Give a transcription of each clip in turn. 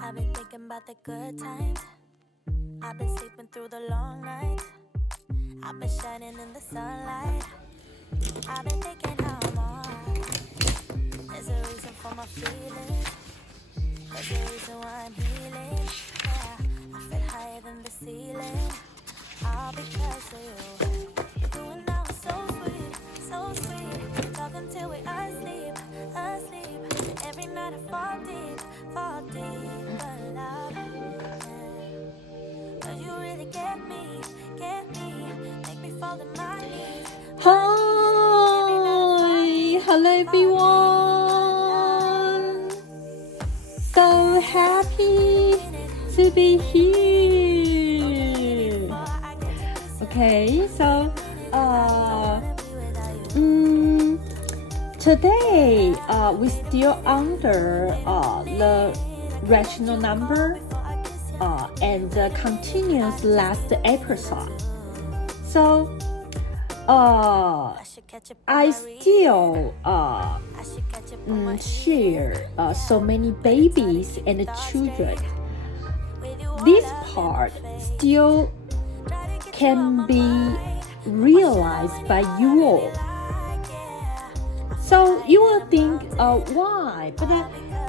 I've been thinking about the good times. I've been sleeping through the long nights. I've been shining in the sunlight. I've been thinking how I'm alright. There's a reason for my feelings. There's a reason why I'm healing. Yeah, I feel higher than the ceiling. All because of you. You and I were so sweet, so sweet. Talking till we asleep, asleep. Every night I fall deep, but love. Cause you really get me, make me fall to my knees. Hi, hello everyone. So happy to be here. Okay, so today we still under the rational number and the continuous last episode. So I still share so many babies and children. This part still can be realized by you all. So you will think, why? But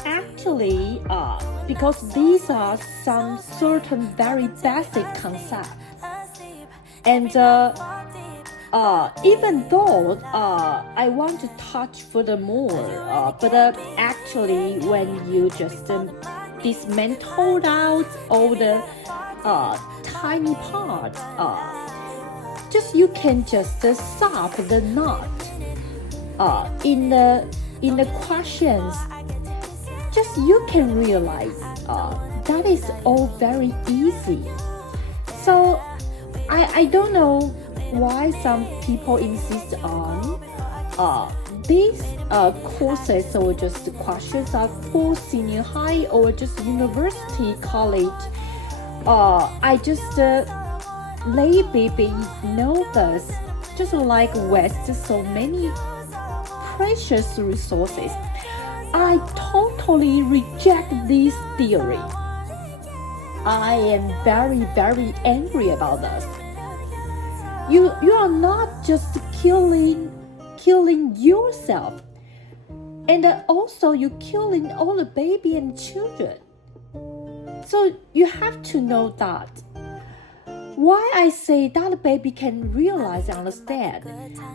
actually, because these are some certain very basic concepts. And even though I want to touch furthermore, but actually when you just dismantle out all the tiny parts, just you can just solve the knot in the questions. Just you can realize that is all very easy. So I don't know why some people insist on these courses or just questions are for senior high or just university college. I just lay baby nervous, just like waste so many precious resources. I totally reject this theory. I am very, very angry about this. You are not just killing yourself, and also you're killing all the baby and children. So you have to know that. Why I say that baby can realize and understand?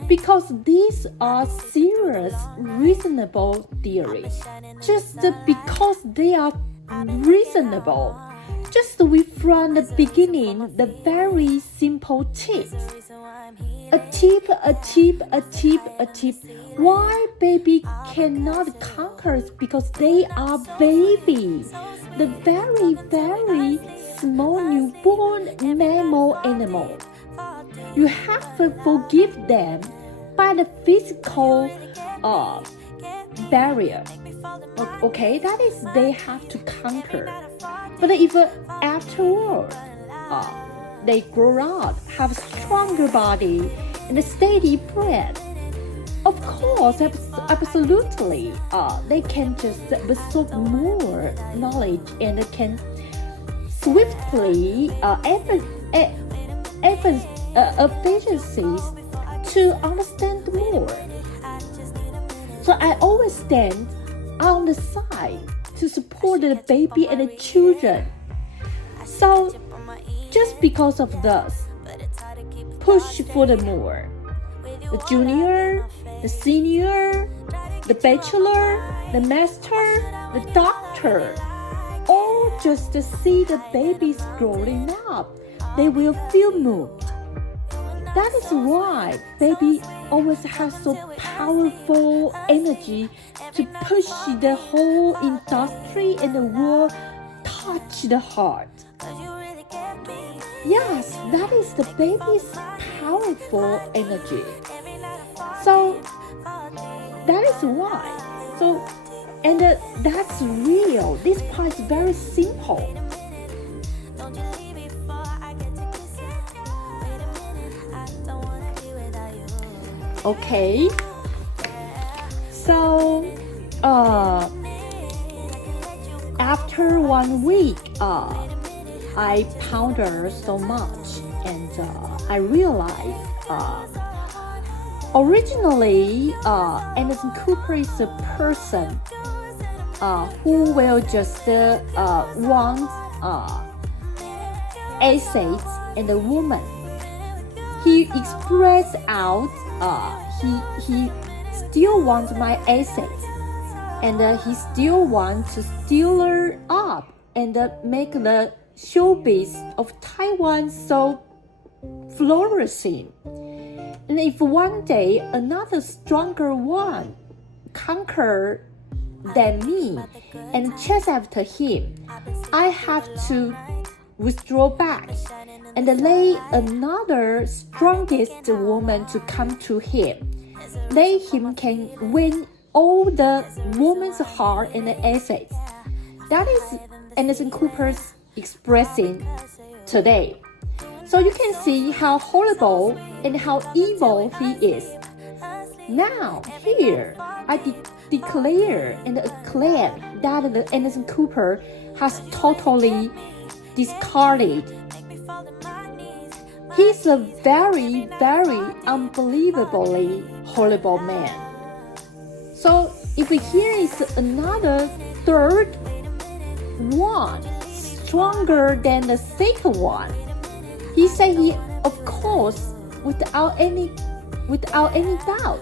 Because these are serious, reasonable theories. Just because they are reasonable. Just from the beginning, the very simple tips. A tip. Why baby cannot conquer is because they are babies. The very, very small newborn mammal animal. You have to forgive them by the physical barrier. Okay, that is they have to conquer. But if afterward they grow up, have a stronger body and a steady breath, of course, absolutely, they can just absorb more knowledge and can swiftly efficiencies to understand more. So I always stand on the side to support the baby and the children. So just because of this, push for the more. The junior, the senior, the bachelor, the master, the doctor, all just to see the babies growing up, they will feel moved. That is why baby always has so powerful energy to push the whole industry and the world touch the heart. Yes, that is the baby's powerful energy. So that is why. So and that's real. This part is very simple. Okay. So after after 1 week, I pondered so much, and I realized originally Anderson Cooper is a person who will just want assets and a woman. He expressed out he still wants my assets, and he still wants to stir her up and make the showbiz of Taiwan so flourishing. And if one day another stronger one conquer than me and chase after him, I have to withdraw back and lay another strongest woman to come to him. Let him can win all the woman's heart and assets. That is Anderson Cooper's expressing today. So you can see how horrible and how evil he is. Now here I declare and acclaim that the Anderson Cooper has totally discarded. He's a very, very unbelievably horrible man. So if here is another third one, stronger than the second one, he said he, of course, without any doubt,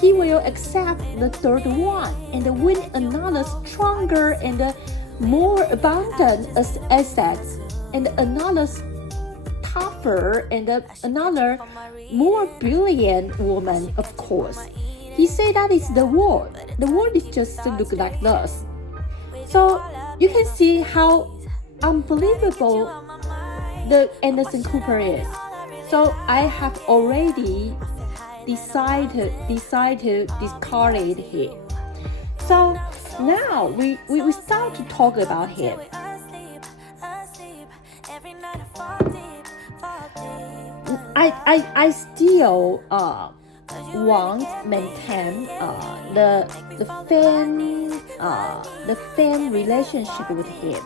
he will accept the third one and win another stronger and more abundant assets and another tougher and another more brilliant woman, of course. He said that is the world. The world is just look like this. So you can see how unbelievable the Anderson Cooper is. So I have already decided to discard him. So now we start to talk about him. I still want maintain the fan relationship with him,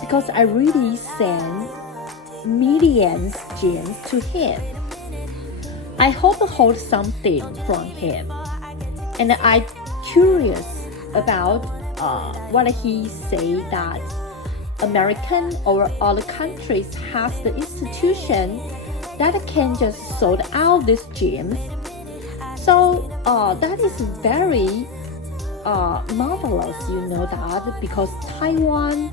because I really send millions gems to him. I hope to hold something from him, and I'm curious about what he say that American or other countries has the institution that can just sort out these gems. So that is very marvelous, you know that, because Taiwan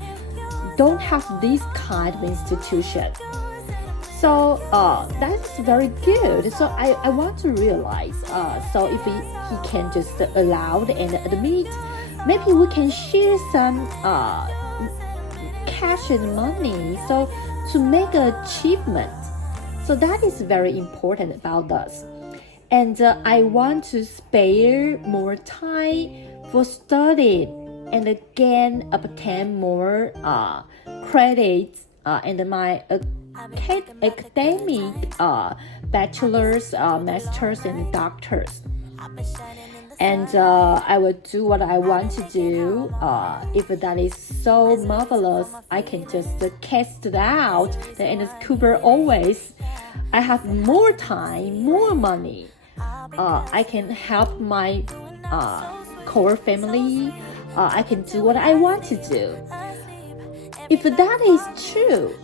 don't have this kind of institution. So that is very good. So I want to realize, so if he can just allow and admit, maybe we can share some cash and money, so to make an achievement. So that is very important about us. And I want to spare more time for studying and again obtain more credits and my academic bachelor's, master's, and doctors. And I will do what I want to do. If that is so marvelous, I can just cast it out. And Cooper always, I have more time, more money. I can help my core family. I can do what I want to do. If that is true,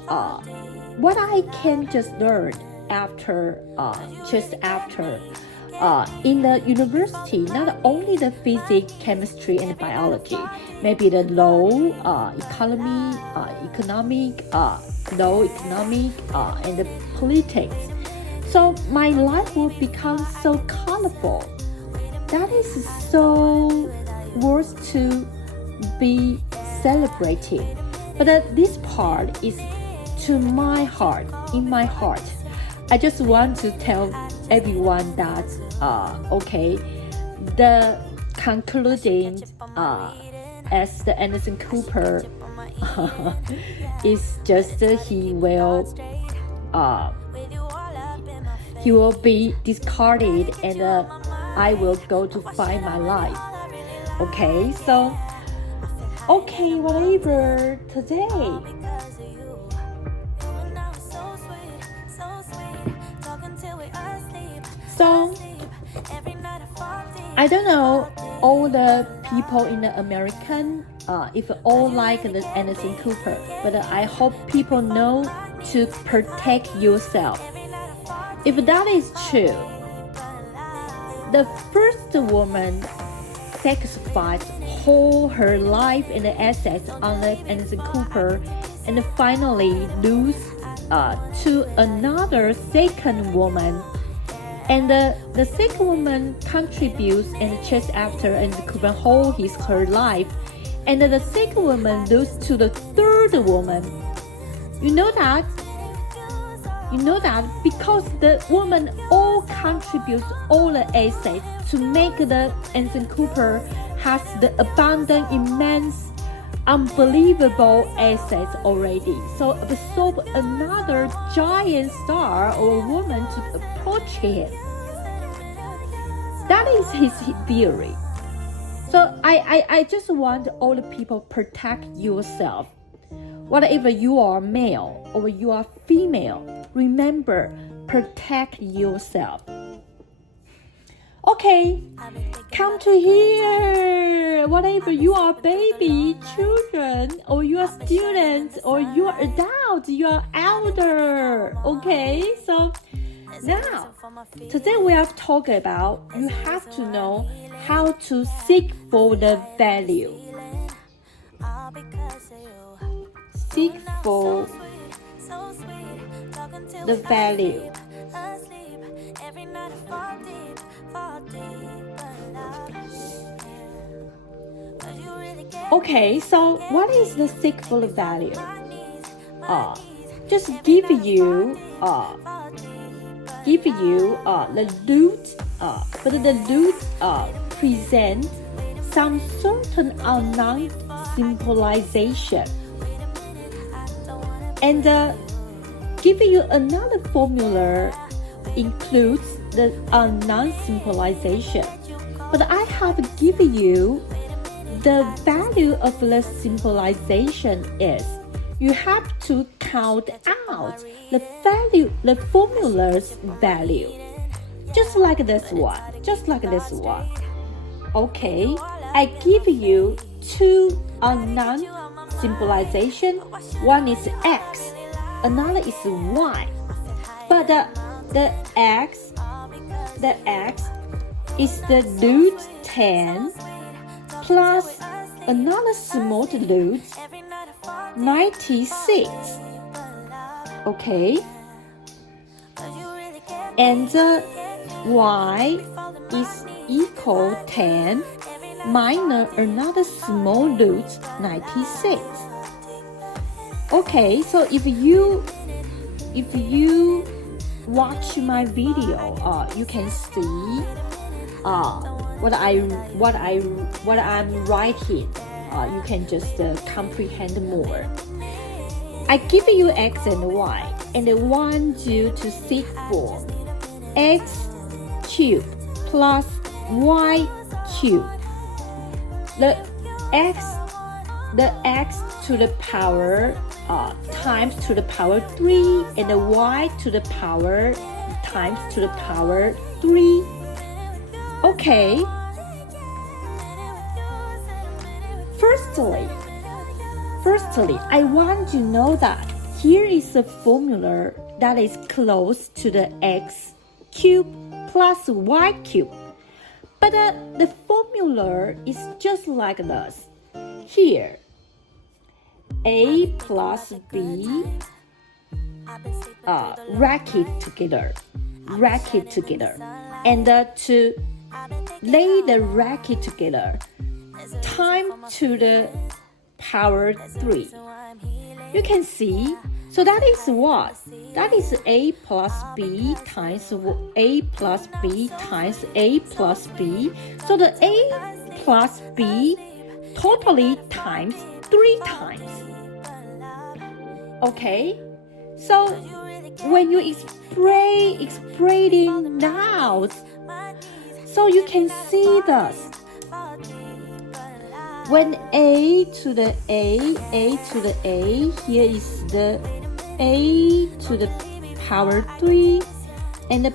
what I can just learn after, in the university, not only the physics, chemistry, and biology, maybe the law, economic, and the politics. So my life will become so colorful. That is so worth to be celebrated. But this part is to my heart, in my heart. I just want to tell everyone that, okay, the concluding as the Anderson Cooper is just he will be discarded, and I will go to find my life. Okay, so Okay, whatever. Today. So, I don't know all the people in the American, if all like the Anderson Cooper, but I hope people know to protect yourself. If that is true, the first woman sacrificed whole her life and assets on the Anderson Cooper, and finally lose to another second woman. And the second woman contributes and chase after Anderson Cooper whole her life, and the second woman loses to the third woman. You know that? You know that because the woman all contributes all the assets to make the Anderson Cooper has the abundant, immense, unbelievable assets already. So absorb another giant star or woman to approach him. That is his theory. So I just want all the people protect yourself. Whatever you are male or you are female, remember, protect yourself. Okay, come to here. Whatever you are, baby, children, or you are students, or you are adult, you are elder. Okay, so now today we are talking about you have to know how to seek for the value. Seek for the value. Okay, so what is the seek for the value? Just give you the loot, but the loot present some certain unknown symbolization, and give you another formula includes the unknown symbolization. But I have given you the value of the symbolization is you have to count out the value, the formula's value. Just like this one. Okay, I give you two unknown symbolization. One is X, another is Y. But the X is the root 10 plus another small root 96. Okay, and the Y is equal 10 minus another small root 96. Okay, so if you watch my video, you can see what I'm writing. You can just comprehend more. I give you X and Y, and I want you to seek for X cubed plus Y cubed. The X to the power times to the power 3, and the Y to the power times to the power 3. Okay. Firstly, I want you to know that here is a formula that is close to the X cubed plus Y cubed. But the formula is just like this. Here, A plus B racket together. And to lay the racket together, time to the power 3. You can see, so that is what? That is A plus B times A plus B times A plus B. So the A plus B totally times 3 times. Okay? So when you explaining nouns, so you can see this. when a to the a to the a, here is the a to the power 3, and the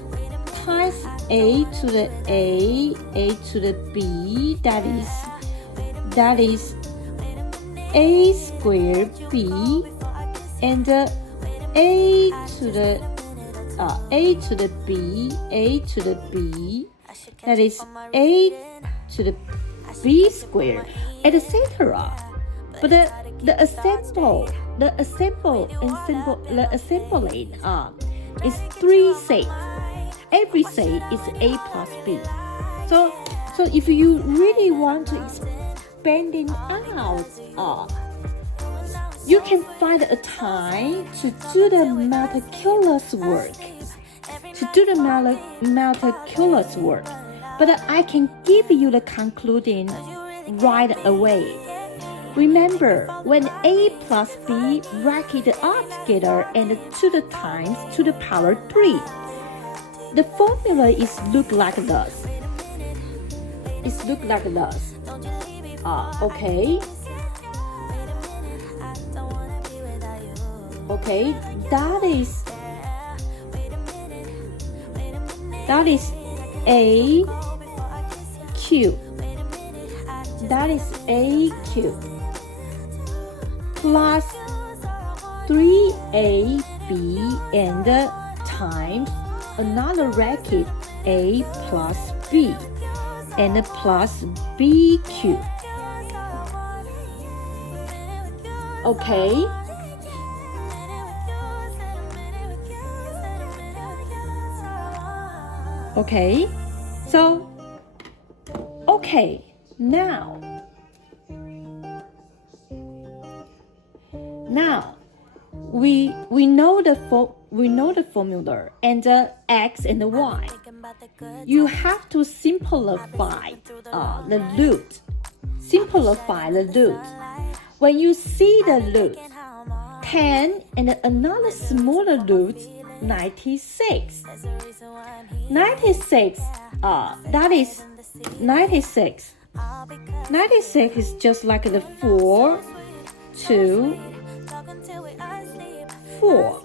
times a to the a to the b, that is a squared b, and the a to the b, that is a to the b squared, etc. But the assembling is 3 sets. Every set is a plus b. So if you really want to expand it out, you can find a time to do the meticulous work. But I can give you the concluding right away. Remember, when a plus b bracketed all together and to the times to the power 3, the formula look like this. Okay. Okay, that is a cube. That is a cube plus 3ab and times another bracket a plus b and plus b cube. Okay. Okay, so now we know the formula and the x and the y. You have to simplify the root. When you see the root 10 and another smaller root 96. 96 is just like the 4, 2, 4.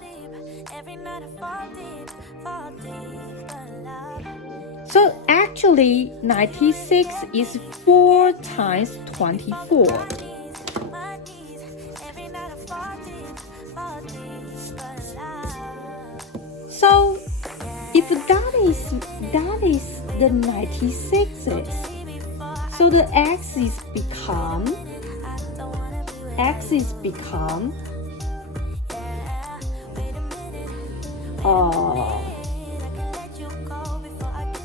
So actually 96 is 4 times 24. So if that is the 96s, so the x is become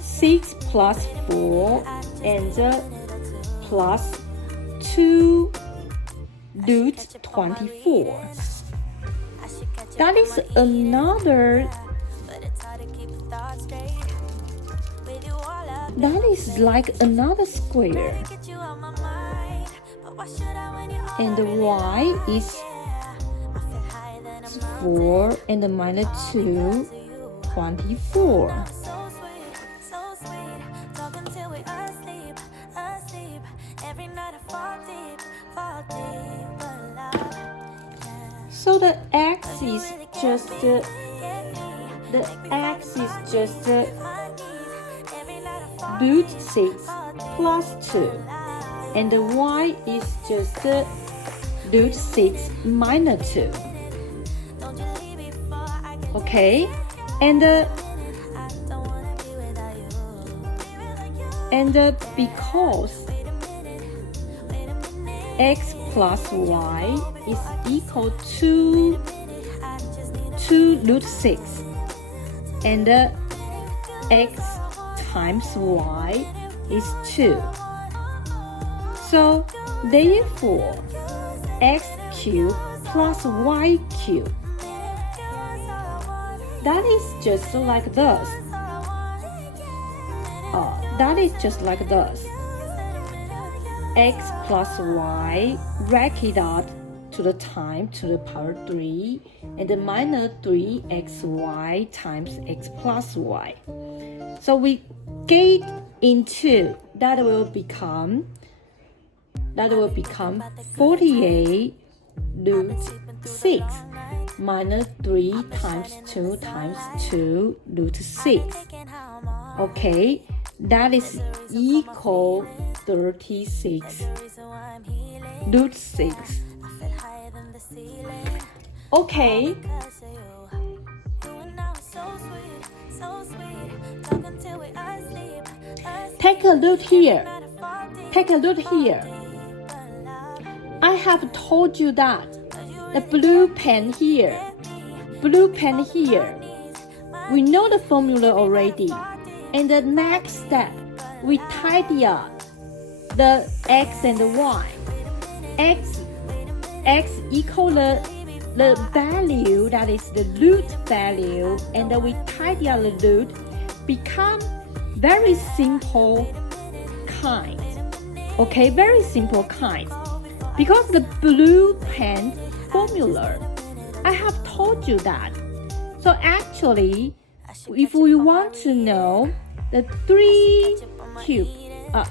6 plus 4 and plus 2 root 24. That is like another square. And the y is 4 and minus 2, 24. So the x is just root 6 plus 2, and the y is just root 6 minus 2. Okay, and because x plus y is equal to 2 root 6, and x times y is 2. So therefore x cubed plus y cubed, that is just like this. X plus y bracket out to the time to the power 3 and the minus 3xy times x plus y. So we get into that will become that will become 48 root 6 minus 3 times 2 times 2 root 6. Okay, that is equal 36 root 6. Okay. Take a look here. Take a look here. I have told you that the blue pen here, we know the formula already. And the next step, we tidy up the x and the y. X equal the value, that is the root value, and then we tidy up the root, become very simple kind. Okay, very simple kind. Because the blue pen formula, I have told you that. So actually, if we want to know the 3 cube,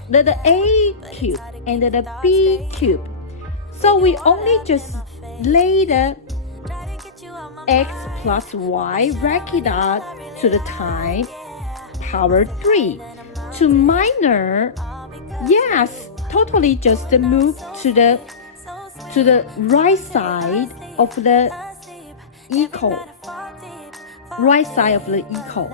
the A cube and the B cube, so we only just lay the x plus y, rack it up to the time power 3. To minor, yes, totally just move to the right side of the equal. Right side of the equal.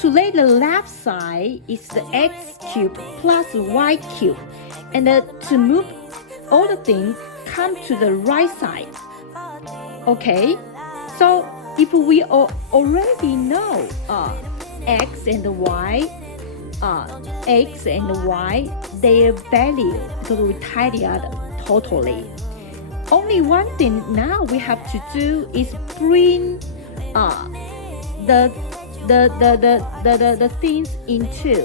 To lay the left side is the x cube plus y cube. And to move all the things, come to the right side. Okay? So if we already know x and y, their value, because we tidy up totally. Only one thing now we have to do is bring the things into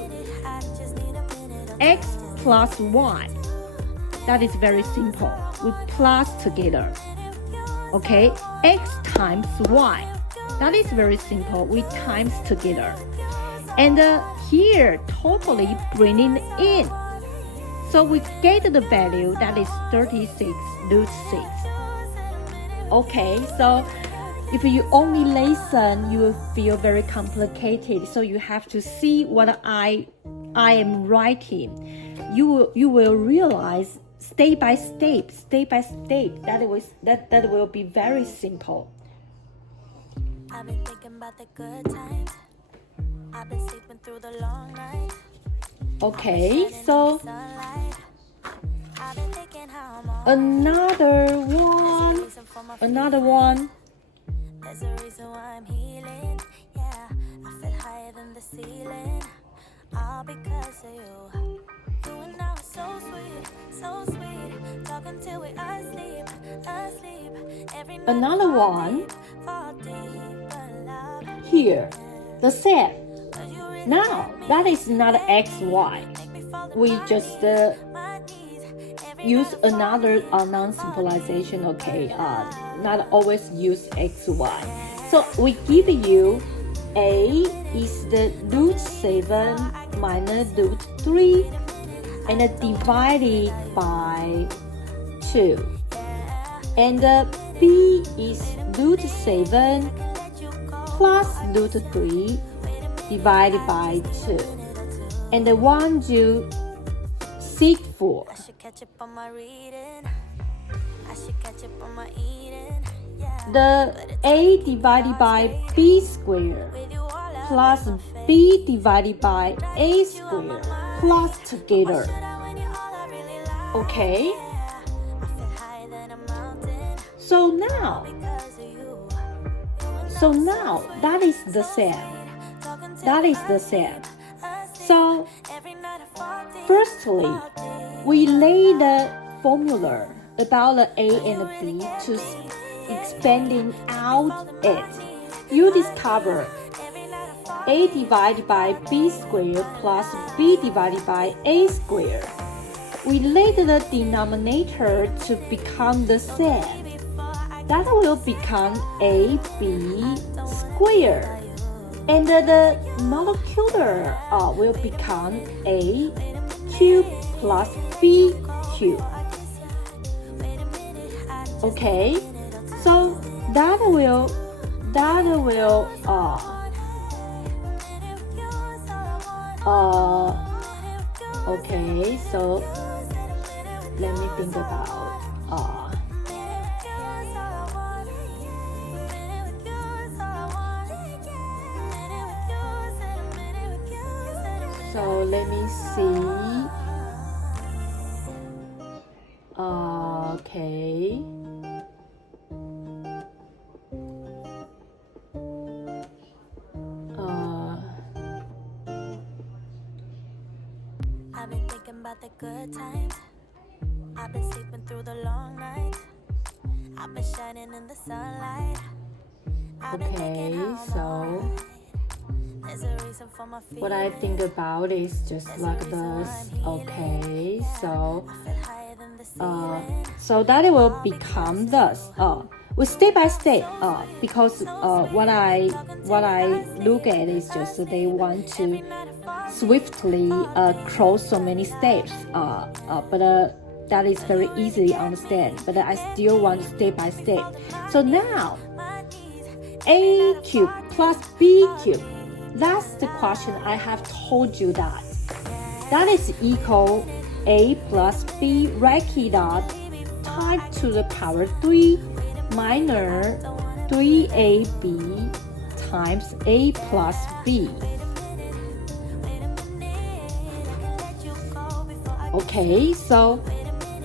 x plus y. That is very simple. We plus together. Okay, x times y. That is very simple. We times together. And here, totally bringing in. So we get the value that is 36 root 6. Okay, so if you only listen, you will feel very complicated. So you have to see what I am writing. You will realize step by step, that will be very simple. I've been thinking about the good times. I've been sleeping through the long night. Okay, so another one. There's a reason why I'm healing. Yeah, I feel higher than the ceiling. All because of you. You and I were so sweet. Talking till we asleep. Every night Another one fall deep in love. here, the set. Now that is not XY. We just use another non-symbolization. Okay, not always use XY. So we give you A is the root 7 minus root 3 and divided by 2. And B is root 7 plus root 3 divided by 2. And the one you seek for. I should catch up on my reading. I should catch up on my eating. Yeah. The A divided by B squared plus B divided by A squared plus together. Okay? So now that is the set. So firstly, we lay the formula about the A and the B to expanding out it. You discover A divided by B squared plus B divided by A squared. We lay the denominator to become the set. That will become AB squared. And the molecular will become A cube plus B cube. Okay, so that will okay, so let me think about so let me see. Okay. I've been thinking about the good times. I've been sleeping through the long nights. I've been shining in the sunlight. Okay, so what I think about is just like this. Okay, so that it will become this. We step by step. Because what I look at is just they want to swiftly cross so many steps. But that is very easily understand. But I still want step by step. So now, a cube plus b cube. That's the question I have told you that. That is equal a plus b bracket dot times to the power 3 minus 3ab times a plus b. Okay, so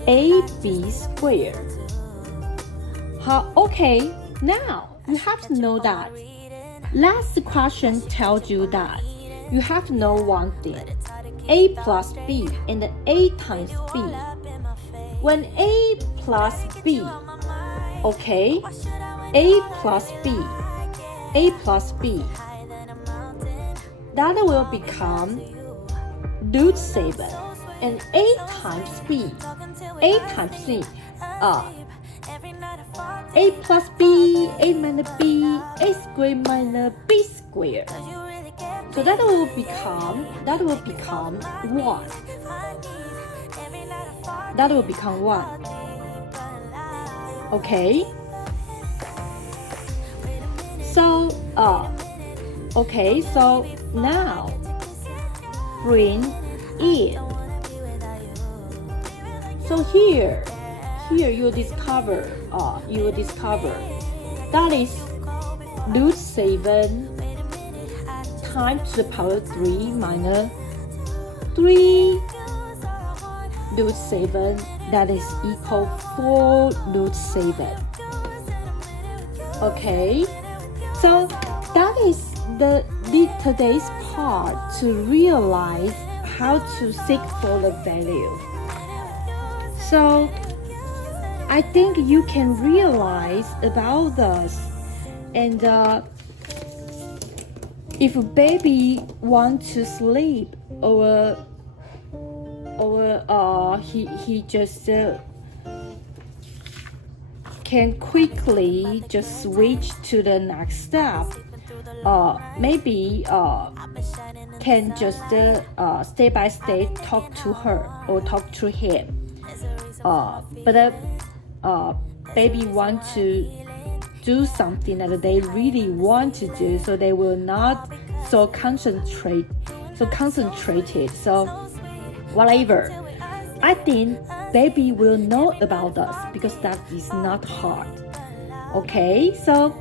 ab squared. Okay, now you have to know that. Last question tells you that you have to know one thing. A plus b and a times b. When a plus b, okay, a plus b, that will become root 7. And a times b, a plus b, a minus b, a squared minus b squared. So that will become 1. That will become 1. Okay. So so now bring in. So here you will discover that is root 7 times to the power 3 minus 3 root 7, that is equal 4 root 7. Okay, so that is the today's part to realize how to seek for the value. So I think you can realize about this, and if a baby wants to sleep or he just can quickly just switch to the next step, maybe can just step by step talk to her or talk to him. But baby want to do something that they really want to do, so they will not so concentrated. So whatever, I think baby will know about us because that is not hard. Okay, so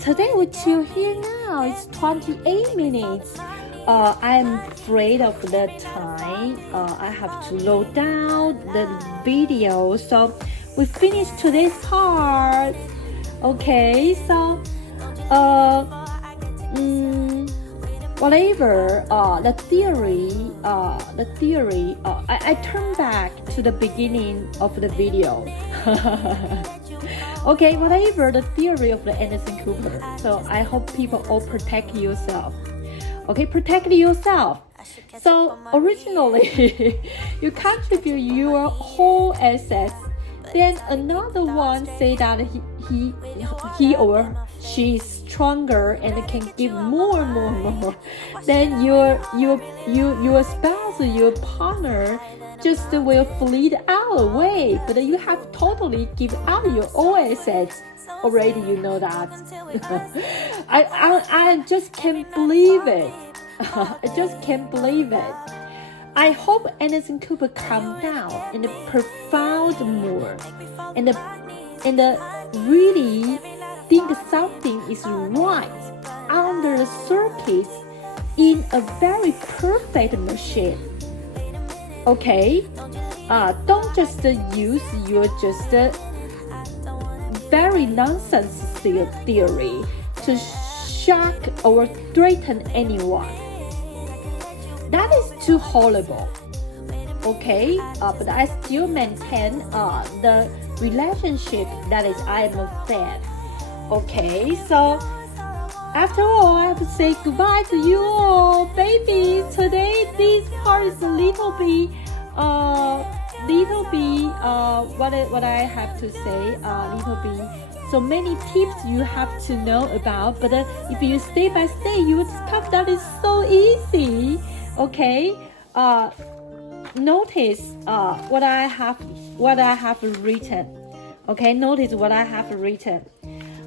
today we chill here now. It's 28 minutes. I'm afraid of the time. I have to load down the video. So we finished today's part. Okay, so whatever the theory. I turn back to the beginning of the video. Okay, whatever the theory of the Anderson Cooper. So I hope people all protect yourself. Okay, protect yourself. So originally, you contribute your whole assets. Then another one say that he or she is stronger and can give more. Then your spouse else your partner just will flee away, but you have totally give out your all assets. Already you know that. I just can't believe it. I just can't believe it. I hope Anderson Cooper calm down and profound more and really think something is right under the circuits in a very perfect machine. Okay? Don't just use your just very nonsense theory to shock or threaten anyone. That is too horrible. Okay? But I still maintain the relationship that is I am a fan. Okay? So after all, I have to say goodbye to you all, baby. Today, this part is a little bit, what I have to say, little bit. So many tips you have to know about, but if you step by step, you will discover that it's so easy. Okay, notice what I have written. Okay, notice what I have written.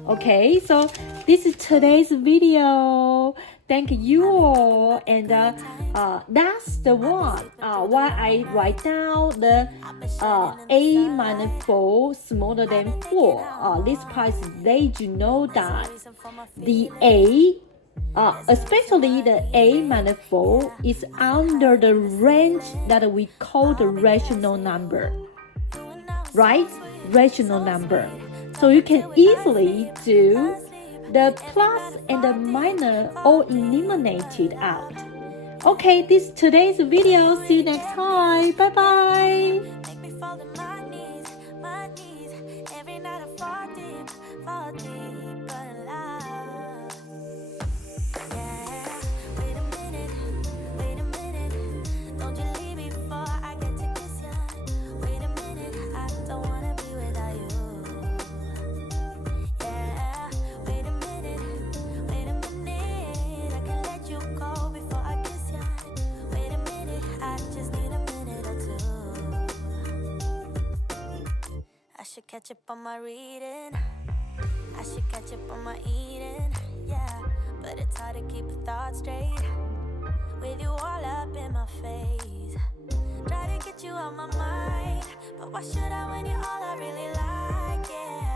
Okay, so this is today's video. Thank you all, and that's the one why I write down the a minus 4 smaller than 4. This part is let you know that the a, especially the a minus 4, is under the range that we call the rational number, right? Rational number. So you can easily do the plus and the minus all eliminated out. Okay, this is today's video. See you next time. Bye bye. Make me fall to my knees. Every night I fall deeper in love. Yeah, wait a minute. Don't you leave before I get to kiss ya. Wait a minute, I don't wanna be without you. Yeah, wait a minute. I can let you go before I kiss ya. Wait a minute, I just need a minute or two. I should catch up on my reading. I should catch up on my eating. Yeah, but it's hard to keep a thought straight with you all up in my face. Try to get you out my mind, but why should I when you're all I really like? Yeah.